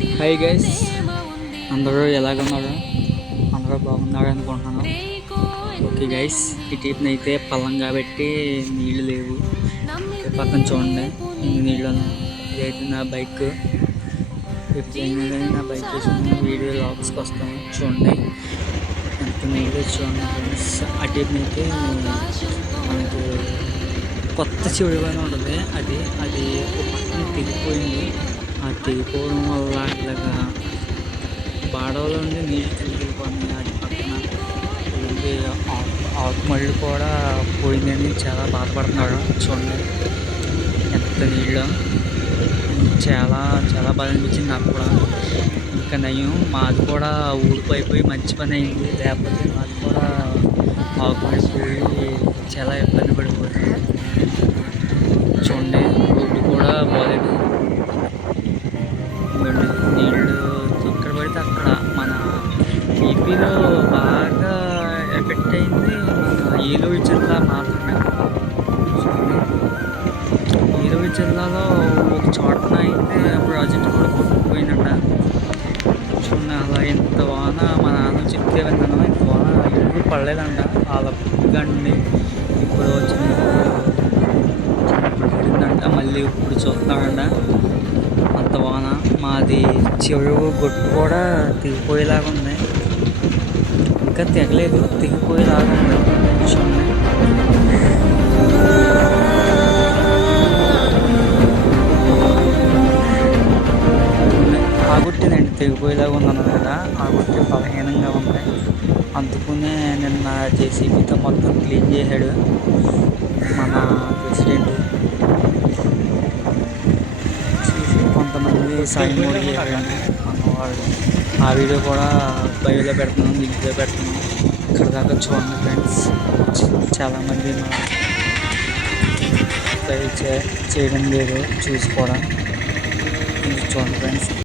Hi guys, అందరూ ఎలాగున్నారు? అందరూ బాగున్నారు అనుకుంటున్నాను. ఓకే గైస్, ఈ టీప్ని అయితే పల్లం కాబట్టి నీళ్ళు లేవు. పక్కన చూడండి ఎన్ని నీళ్ళు ఉన్నాయి. ఇదైతే నా బైక్. ఎప్పుడైనా కానీ నా బైక్ వేసుకుని వీడియో లాగ్స్కి వస్తాను. చూడండి ఎంత నీళ్ళు చూడండి ఫ్రెండ్స్. ఆ టీప్ని అయితే మనకు కొత్త చెవిడిపోయిన ఉంటుంది. అది ఒక పక్కన తెగిపోయింది. ఆ తెగిపోవడం వల్ల ఇలాగా బాడవలో ఉండి నీళ్ళు తిరిగిపోయినాయి. అది పక్కన ఏంటి ఆకు మళ్ళీ కూడా పోయిందని చాలా బాధపడుతున్నాడు. చూడండి ఎంత నీళ్ళు. చాలా చాలా బాధ అనిపించింది నాకు కూడా. ఇంకా నయం మాది కూడా ఊడిపోయిపోయి మంచి పని అయింది. లేకపోతే మాది కూడా ఆకు మళ్ళిపోయి చాలా ఇబ్బంది పడిపోతుంది. చూడండి రోడ్డు కూడా బాగాలేదు. నీళ్ళు ఎక్కడ పడితే అక్కడ. మన ఏపీలో బాగా ఎఫెక్ట్ అయింది మన ఏలూరు జిల్లా మాత్రమే. ఏలూరు జిల్లాలో ఒక చోటన అయితే ప్రాజెక్ట్ కూడా కొట్టుకుపోయిందంట. చూడండి అలా ఇంత వాన మా నాన్న చెప్తే విన్నాను. ఇంత వాన ఎప్పుడు పడలేదంట. వాళ్ళ గండి ఇప్పుడు వచ్చింది, పడిందంట. మళ్ళీ ఇప్పుడు చూస్తున్నాడంట అంత వాన. మాది చెరువు గొట్టు కూడా తెగిపోయేలాగా ఉంది. ఇంకా తెగలేదు, తెగిపోయేలాగా ఉంది. చూడండి ఆగుట్టిందండి, తెగిపోయేలాగా ఉంది కదా. ఆగుట్టి బలహీనంగా ఉంది. అందుకునే నిన్న జేసీబీతో మొత్తం క్లీన్ చేశాడు మన ప్రెసిడెంట్. కొంతమంది సాయి మోడీ అన్నవాళ్ళు. ఆ వీడియో కూడా బయోలో పెడుతున్నాను, లింక్లో పెడుతున్నాను. ఇక్కడ దాకా చూడండి ఫ్రెండ్స్. చాలామంది చేయడం లేదు చూసుకోవడం. చూడండి ఫ్రెండ్స్.